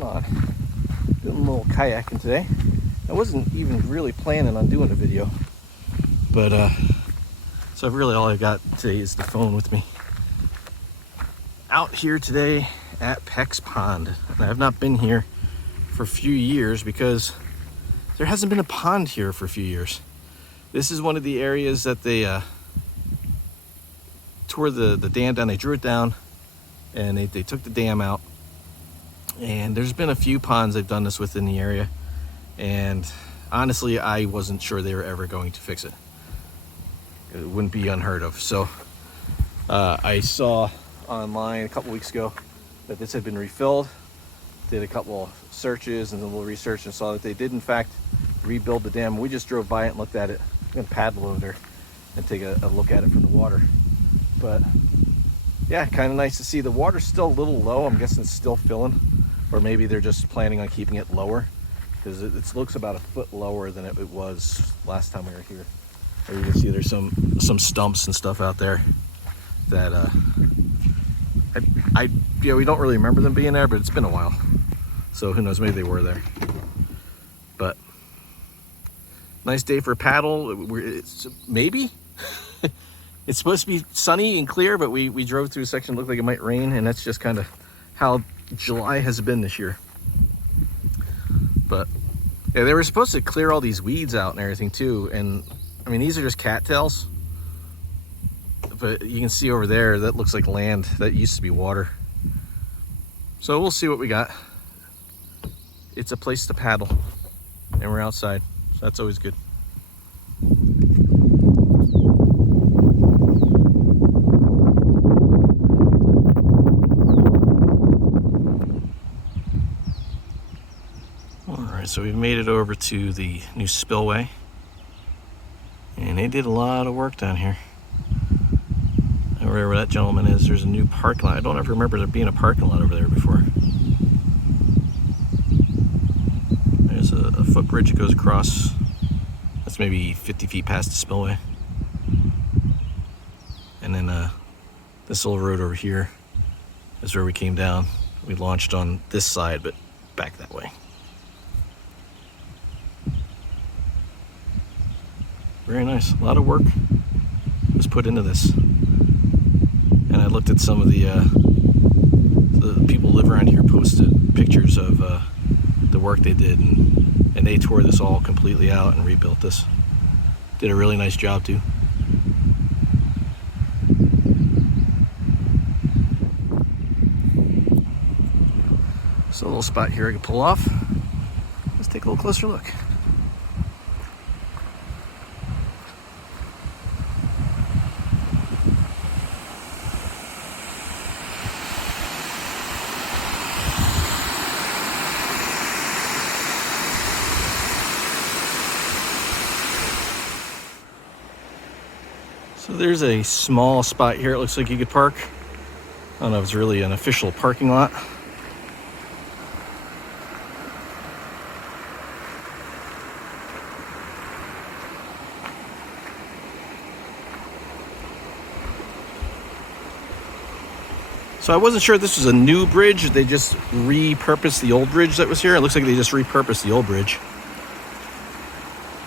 going on? Doing a little kayaking today. I wasn't even really planning on doing a video, but so really all I got today is the phone with me. Out here today at Pecks Pond. And I have not been here for a few years because there hasn't been a pond here for a few years. This is one of the areas that they tore the dam down. They drew it down and they took the dam out. And there's been a few ponds they've done this with in the area. And honestly, I wasn't sure they were ever going to fix it. It wouldn't be unheard of. So I saw online a couple weeks ago that this had been refilled. Did a couple searches and a little research and saw that they did in fact rebuild the dam. We just drove by it and looked at it. I'm gonna paddle over there and take a look at it from the water. But yeah, kind of nice to see. The water's still a little low. I'm guessing it's still filling, or maybe they're just planning on keeping it lower, because it looks about a foot lower than it was last time we were here. Or you can see there's some stumps and stuff out there that yeah, we don't really remember them being there, but it's been a while, so who knows, maybe they were there. But nice day for a paddle. Maybe it's supposed to be sunny and clear, but we drove through a section that looked like it might rain, and that's just kind of how July has been this year. But yeah, they were supposed to clear all these weeds out and everything too, and I mean, these are just cattails, but you can see over there that looks like land that used to be water. So we'll see what we got. It's a place to paddle, and we're outside, so that's always good. All right, so we've made it over to the new spillway, and they did a lot of work down here. Wherever that gentleman is, there's a new parking lot. I don't ever remember there being a parking lot over there before. There's a footbridge that goes across. That's maybe 50 feet past the spillway. And then this little road over here is where we came down. We launched on this side, but back that way. Very nice. A lot of work was put into this. And I looked at some of the people who live around here posted pictures of the work they did, and they tore this all completely out and rebuilt this. Did a really nice job too. So a little spot here I can pull off. Let's take a little closer look. So there's a small spot here. It looks like you could park. I don't know if it's really an official parking lot. So I wasn't sure if this was a new bridge. They just repurposed the old bridge that was here. It looks like they just repurposed the old bridge.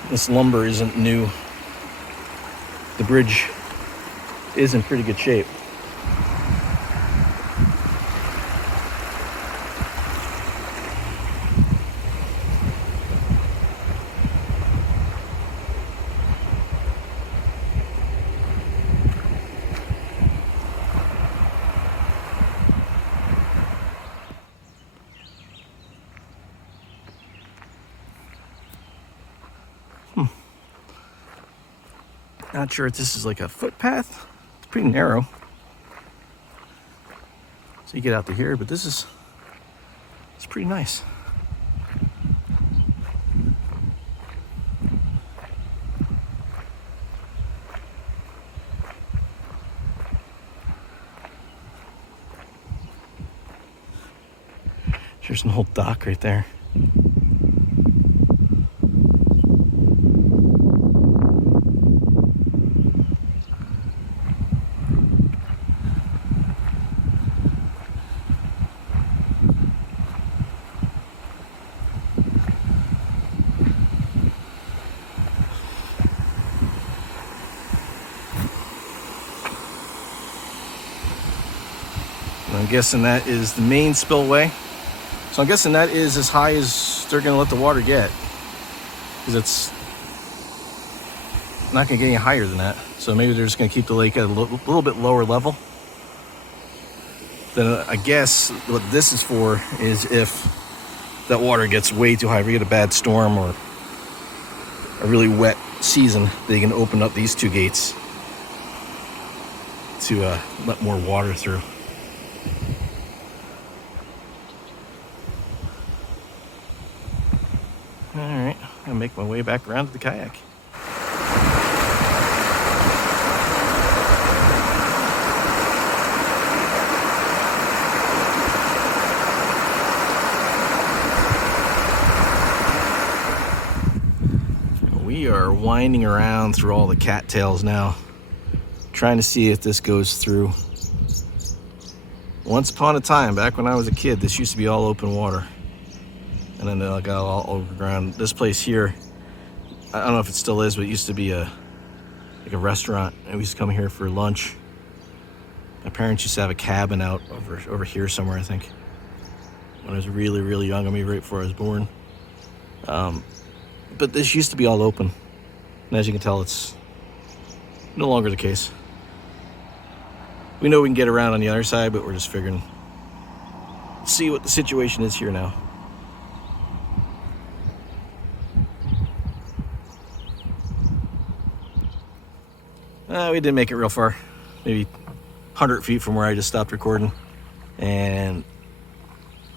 This lumber isn't new. The bridge is in pretty good shape. Not sure if this is like a footpath. It's pretty narrow. So you get out to here, but it's pretty nice. There's an old dock right there. I'm guessing that is the main spillway. So I'm guessing that is as high as they're gonna let the water get, because it's not gonna get any higher than that. So maybe they're just gonna keep the lake at a little bit lower level. Then I guess what this is for is if that water gets way too high, if we get a bad storm or a really wet season, they can open up these two gates to let more water through. All right, I'm gonna make my way back around to the kayak. We are winding around through all the cattails now, trying to see if this goes through. Once upon a time, back when I was a kid, this used to be all open water. And then it got all overground. This place here, I don't know if it still is, but it used to be like a restaurant. And we used to come here for lunch. My parents used to have a cabin out over here somewhere, I think. When I was really, really young, maybe right before I was born. But this used to be all open. And as you can tell, it's no longer the case. We know we can get around on the other side, but we're just figuring, see what the situation is here now. We didn't make it real far, maybe 100 feet from where I just stopped recording. And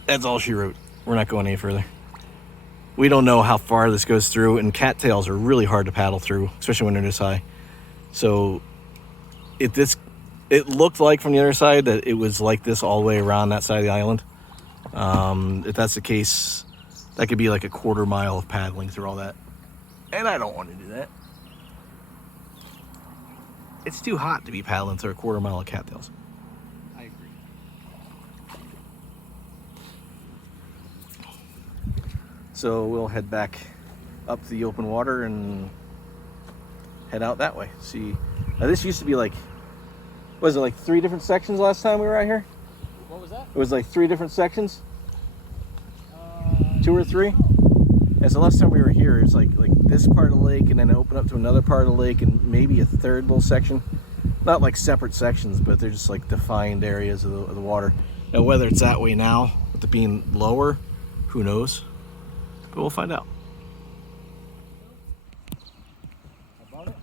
that's all she wrote. We're not going any further. We don't know how far this goes through, and cattails are really hard to paddle through, especially when they're this high. So it looked like from the other side that it was like this all the way around that side of the island. If that's the case, that could be like a quarter mile of paddling through all that. And I don't want to do that. It's too hot to be paddling through a quarter mile of cattails. I agree. So we'll head back up to the open water and head out that way. See, now this used to be like, was it like 3 different sections last time we were out here? What was that? It was like 3 different sections? 2 or 3? And so last time we were here, it was like this part of the lake, and then it opened up to another part of the lake, and maybe a third little section. Not like separate sections, but they're just like defined areas of the water. Now whether it's that way now, with it being lower, who knows? But we'll find out. About it?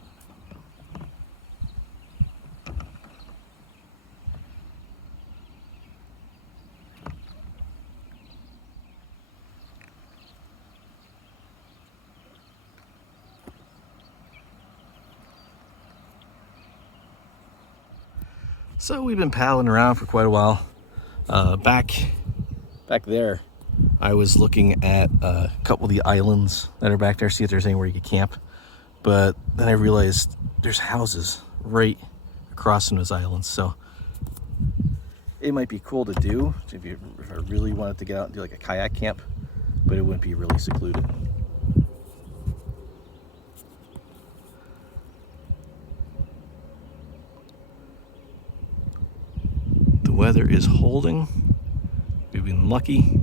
So we've been paddling around for quite a while. Back there, I was looking at a couple of the islands that are back there, see if there's anywhere you could camp. But then I realized there's houses right across from those islands. So it might be cool to do if I really wanted to get out and do like a kayak camp, but it wouldn't be really secluded. The weather is holding. We've been lucky.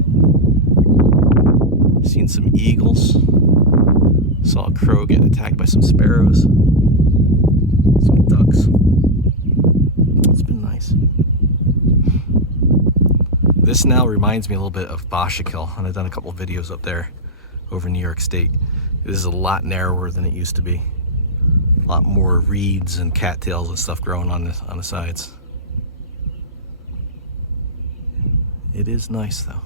Seen some eagles. Saw a crow get attacked by some sparrows. Some ducks. It's been nice. This now reminds me a little bit of Boshikil, and I've done a couple of videos up there over in New York State. This is a lot narrower than it used to be. A lot more reeds and cattails and stuff growing on the sides. It is nice though.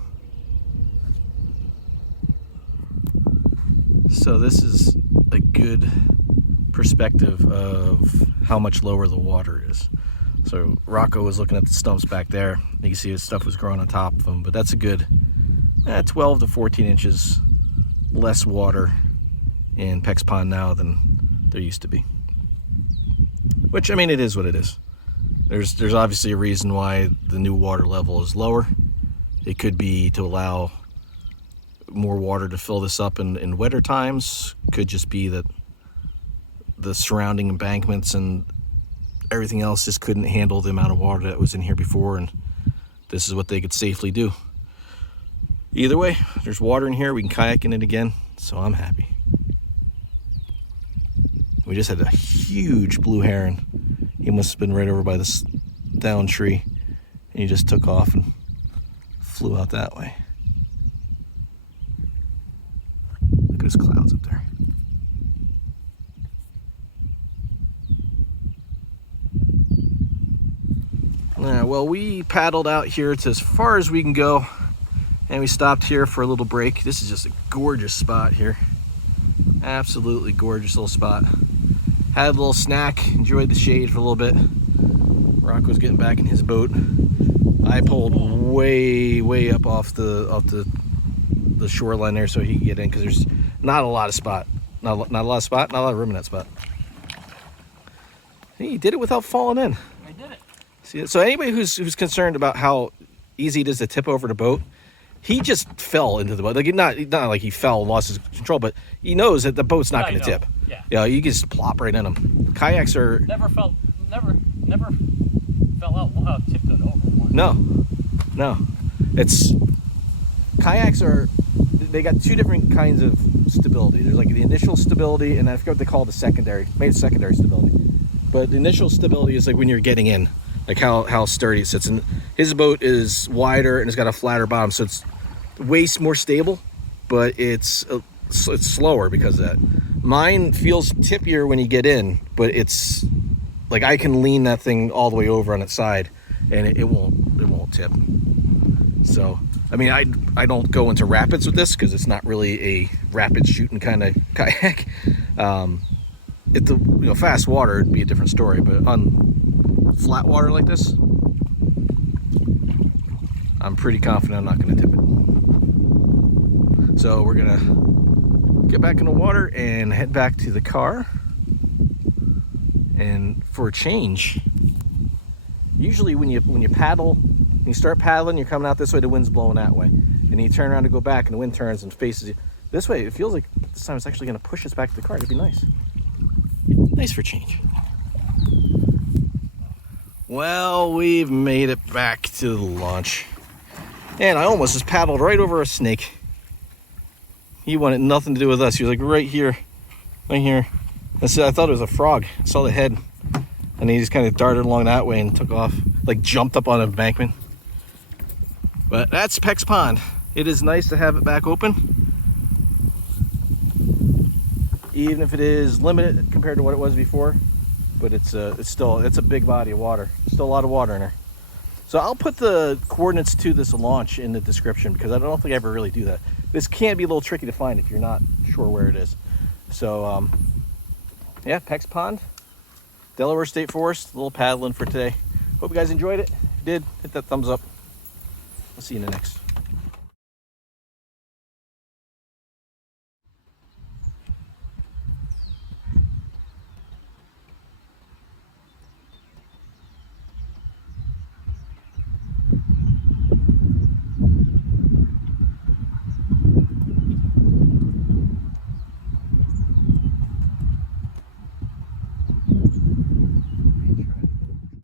So this is a good perspective of how much lower the water is. So Rocco was looking at the stumps back there. You can see his stuff was growing on top of them, but that's a good 12 to 14 inches less water in Pecks Pond now than there used to be. Which, I mean, it is what it is. There's obviously a reason why the new water level is lower. It could be to allow more water to fill this up in wetter times. Could just be that the surrounding embankments and everything else just couldn't handle the amount of water that was in here before, and this is what they could safely do. Either way, there's water in here. We can kayak in it again, so I'm happy. We just had a huge blue heron. He must have been right over by this down tree, and he just took off and flew out that way. Look at his clouds up there. Well, we paddled out here to as far as we can go, and we stopped here for a little break. This is just a gorgeous spot here. Absolutely gorgeous little spot. Had a little snack, enjoyed the shade for a little bit. Rocco's getting back in his boat. I pulled way up off the shoreline there so he can get in, because there's not a lot of spot. Not a lot of room in that spot. He did it without falling in. I did it. See, so anybody who's concerned about how easy it is to tip over the boat, he just fell into the boat. Like not like he fell and lost his control, but he knows that the boat's not going to tip. Yeah. Yeah, you can just plop right in them. Kayaks are never fell out while I tipped it over once. no. It's kayaks are, they got two different kinds of stability. There's like the initial stability, and I forget what they call the secondary. Maybe it's secondary stability. But the initial stability is like when you're getting in, like how sturdy it sits. And his boat is wider and it's got a flatter bottom, so it's way more stable, but it's slower because of that. Mine feels tippier when you get in, but it's like I can lean that thing all the way over on its side, and it won't tip. So I mean, I don't go into rapids with this because it's not really a rapid shooting kind of kayak. If the fast water, it'd be a different story, but on flat water like this, I'm pretty confident I'm not going to tip it. So we're going to get back in the water and head back to the car. And for a change, usually when you paddle, when you start paddling, you're coming out this way, the wind's blowing that way. And then you turn around to go back and the wind turns and faces you. This way, it feels like this time it's actually going to push us back to the car. It'd be nice. Nice for change. Well, we've made it back to the launch. And I almost just paddled right over a snake. He wanted nothing to do with us. He was like right here. I thought it was a frog. I saw the head. And he just kind of darted along that way and took off. Like jumped up on an embankment. But that's Pecks Pond. It is nice to have it back open. Even if it is limited compared to what it was before, but it's a big body of water. Still a lot of water in there. So I'll put the coordinates to this launch in the description, because I don't think I ever really do that. This can be a little tricky to find if you're not sure where it is. So yeah, Pecks Pond, Delaware State Forest, a little paddling for today. Hope you guys enjoyed it. If you did, hit that thumbs up. I'll see you in the next.